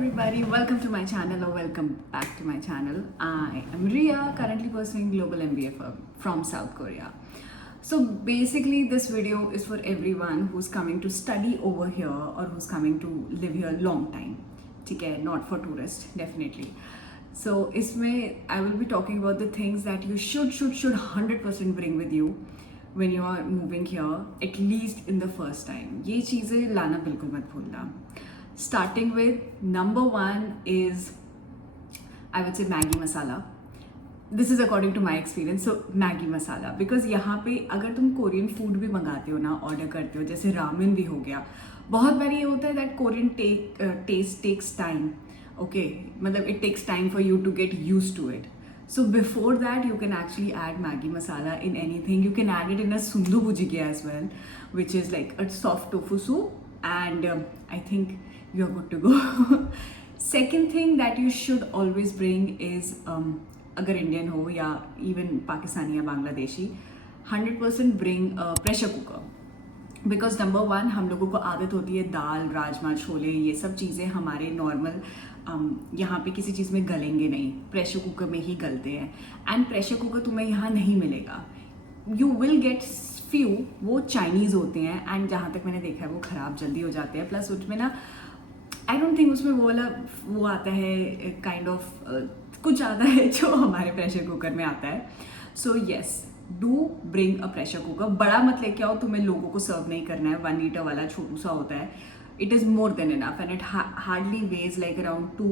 everybody, welcome to my channel or welcome back to my channel. I am Ria, currently pursuing Global MBA from South Korea. So basically this video is for everyone who's coming to study over here or who's coming to live here long time. Okay, not for tourists, definitely. So isme I will be talking about the things that you should 100% bring with you when you are moving here, at least in the first time. ये चीज़ें लाना बिल्कुल मत भूलना. Starting with number one is, I would say, Maggi masala. This is according to my experience. So Maggi masala, because यहाँ पे अगर तुम कोरियन फूड भी मंगाते हो ना, ऑर्डर करते हो, जैसे रामेन भी हो गया, बहुत बार ये होता है that Korean test takes time. Okay, मतलब it takes time for you to get used to it. So before that, you can actually add Maggi masala in anything. You can add it in a sundu bujjiya as well, which is like a soft tofu soup, and I think you're good to go. Second thing that you should always bring is, अगर Indian हो या even Pakistani या Bangladeshi, 100% bring a pressure cooker. Because number one, हम लोगों को आदत होती है दाल, राजमा, छोले, ये सब चीज़ें हमारे नॉर्मल यहाँ पे किसी चीज़ में गलेंगे नहीं, प्रेशर कुकर में ही गलते हैं. एंड प्रेशर कुकर तुम्हें यहाँ नहीं मिलेगा. यू विल गेट फ्यू, वो चाइनीज़ होते हैं, एंड जहाँ तक मैंने देखा है वो ख़राब जल्दी हो जाते हैं. प्लस उसमें ना, आई डोंट थिंक उसमें वो वाला वो आता है काइंड ऑफ कुछ आता है जो हमारे प्रेशर कुकर में आता है. So yes, do bring a pressure cooker. बड़ा मत लेके आओ, तुम्हें लोगों को सर्व नहीं करना है. 1 लीटर वाला छोटू सा होता है. It is more than enough and it hardly weighs like around 2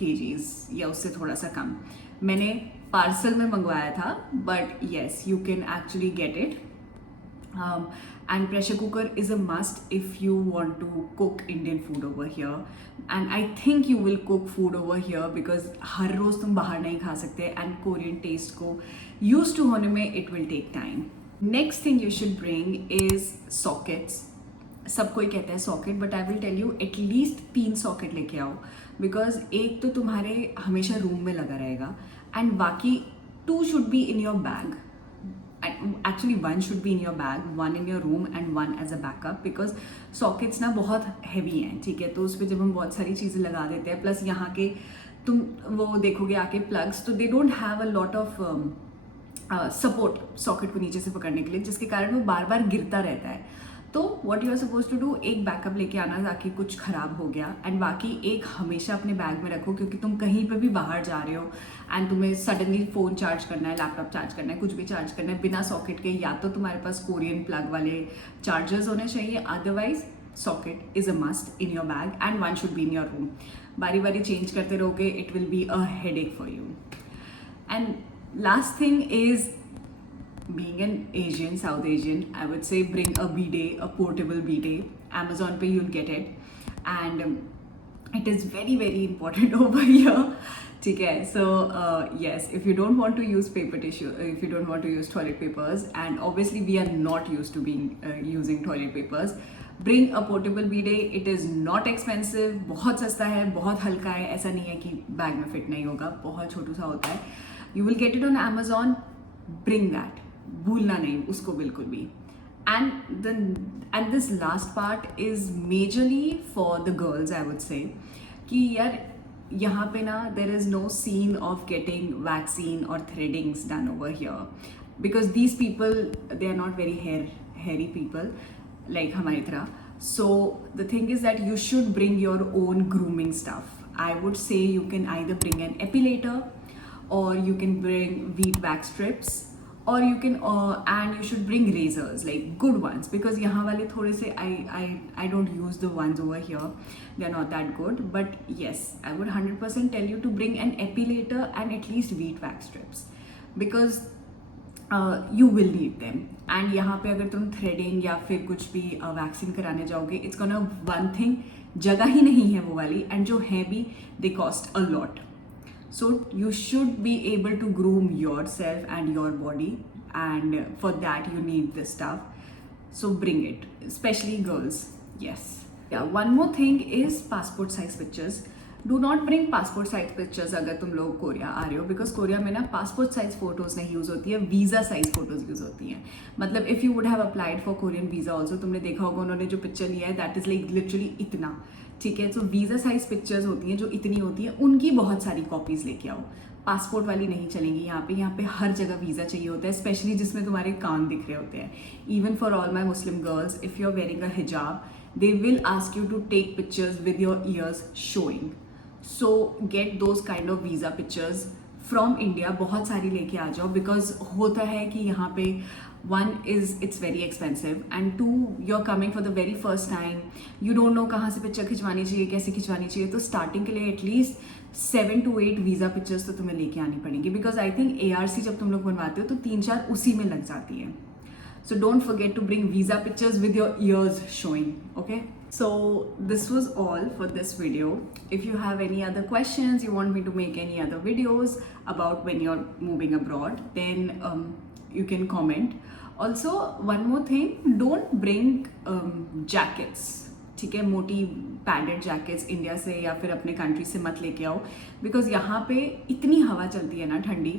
kgs या उससे थोड़ा सा कम. मैंने पार्सल में मंगवाया था, but yes, you can actually get it. And pressure cooker is a must if you want to cook Indian food over here. And I think you will cook food over here because हर रोज़ तुम बाहर नहीं खा सकते, and Korean taste को used to होने में it will take time. Next thing you should bring is sockets. सब कोई कहता है socket, but I will tell you at least 3 socket लेके आओ. बिकॉज एक तो तुम्हारे हमेशा रूम में लगा रहेगा, एंड बाकी 2 should be in your bag. Actually 1 should be in your bag, 1 in your room and 1 as a backup, because sockets ना बहुत heavy हैं. ठीक है, तो उस पर जब हम बहुत सारी चीज़ें लगा देते हैं, प्लस यहाँ के तुम वो देखोगे आके प्लग्स, तो they don't have a lot of support socket को नीचे से पकड़ने के लिए, जिसके कारण वो बार बार गिरता रहता है. तो what you are suppose to do, एक बैकअप लेके आना ताकि कुछ खराब हो गया, एंड बाकी एक हमेशा अपने बैग में रखो, क्योंकि तुम कहीं पे भी बाहर जा रहे हो एंड तुम्हें सडनली फ़ोन चार्ज करना है, लैपटॉप चार्ज करना है, कुछ भी चार्ज करना है बिना सॉकेट के, या तो तुम्हारे पास कोरियन प्लग वाले चार्जर्स होने चाहिए, otherwise socket is a must in your bag, and 1 should be in your room. बारी बारी चेंज करते रहोगे, it will be a headache for you. And last thing is, being an Asian, South Asian, I would say bring a bidet, a portable bidet. Amazon पे you'll get it, and it is very important over here. ठीक है, so yes, if you don't want to use paper tissue, if you don't want to use toilet papers, and obviously we are not used to being using toilet papers, bring a portable bidet. It is not expensive, बहुत सस्ता है, बहुत हल्का है, ऐसा नहीं है कि बैग में फिट नहीं होगा, बहुत छोटू सा होता है. You will get it on Amazon. Bring that. भूलना नहीं उसको बिल्कुल भी. And this last part is majorly for the girls, I would say, कि यार यहाँ पे ना there is no scene of getting vaccine or threadings done over here, because these people, they are not very hairy people like हमारी तरह. So the thing is that you should bring your own grooming stuff. I would say you can either bring an epilator, or you can bring wheat wax strips, or you can and you should bring razors, like good ones, because यहाँ वाले थोड़े से I don't use the ones over here, they are not that good. But yes, I would 100% tell you to bring an epilator and at least wheat wax strips, because you will need them. and यहाँ पे अगर तुम threading या फिर कुछ भी vaccine कराने जाओगे, it's gonna one thing, जगह ही नहीं है वो वाली, and जो है भी they cost a lot. So you should be able to groom yourself and your body, and for that you need this stuff. So bring it, especially girls. Yes. Yeah, one more thing is passport size pictures. Do not bring passport size pictures अगर तुम लोग Korea आ रहे हो, because Korea में ना passport size photos नहीं use होती है, वीज़ा साइज फोटोज यूज़ होती हैं. मतलब if you would have applied for Korean visa also, तुमने देखा होगा उन्होंने जो पिक्चर लिया है, दैट इज़ लाइक लिटरली इतना, ठीक है। तो वीज़ा साइज पिक्चर्स होती हैं जो इतनी होती हैं, उनकी बहुत सारी कॉपीज़ लेके आओ। पासपोर्ट वाली नहीं चलेंगी यहाँ पे हर जगह वीज़ा चाहिए होता है, स्पेशली जिसमें तुम्हारे कान दिख रहे होते हैं। Even for all my Muslim girls, if you are wearing a hijab, they will ask you to take pictures with your ears showing. So get those kind of visa pictures from India, बहुत सारी लेके आ जाओ, because होता है कि यहाँ पे one is it's very expensive and two you're coming for the very first time, you don't know कहाँ से पिक्चर खिंचवानी चाहिए, कैसे खिंचवानी चाहिए। तो स्टार्टिंग के लिए एटलीस्ट 7 to 8 वीज़ा पिक्चर्स तो तुम्हें लेके आनी पड़ेंगी, बिकॉज आई थिंक ARC जब तुम लोग बनवाते हो तो 3-4 उसी में लग जाती है। So don't forget to bring visa pictures with your ears showing, okay? So this was all for this video. If you have any other questions, you want me to make any other videos about when you're moving abroad, then you can comment. Also, one more thing, don't bring jackets. ठीक है, मोटी padded jackets India से या फिर अपने country से मत लेके आओ, बिकॉज यहाँ पे इतनी हवा चलती है ना ठंडी,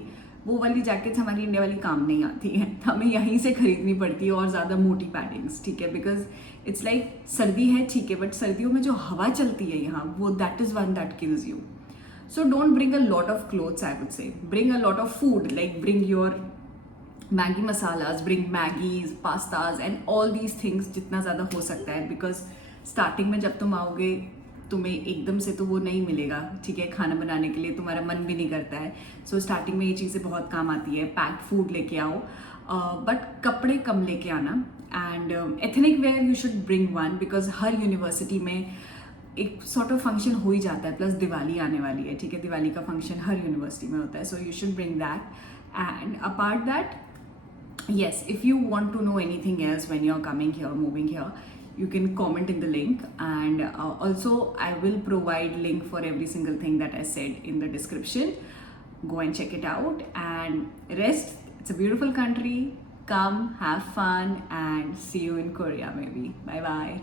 वो वाली जैकेट्स हमारी इंडिया वाली काम नहीं आती है, हमें यहीं से खरीदनी पड़ती है और ज़्यादा मोटी पैडिंग्स, ठीक है। बिकॉज इट्स लाइक सर्दी है ठीक है, बट सर्दियों में जो हवा चलती है यहाँ, वो that is one that kills you. So don't bring a lot of clothes, I would say bring a lot of food, like bring your Maggi masalas, bring Maggie's, pastas and all these things जितना ज़्यादा हो सकता है, because starting में जब तुम आओगे तुम्हें एकदम से तो वो नहीं मिलेगा, ठीक है, खाना बनाने के लिए तुम्हारा मन भी नहीं करता है। सो स्टार्टिंग में ये चीज़ें बहुत काम आती है। पैक्ड फूड लेके आओ, बट कपड़े कम लेके आना। And ethnic wear you should bring one, because her university में एक सॉर्ट ऑफ फंक्शन हो ही जाता है, प्लस दिवाली आने वाली है, ठीक है, दिवाली का फंक्शन हर यूनिवर्सिटी में होता है, so you should bring that. And apart that, yes, if you want to know anything else when you're coming here, moving here, you can comment in the link, and also I will provide link for every single thing that I said in the description. Go and check it out, and rest, it's a beautiful country. Come, have fun, and see you in Korea maybe. Bye bye.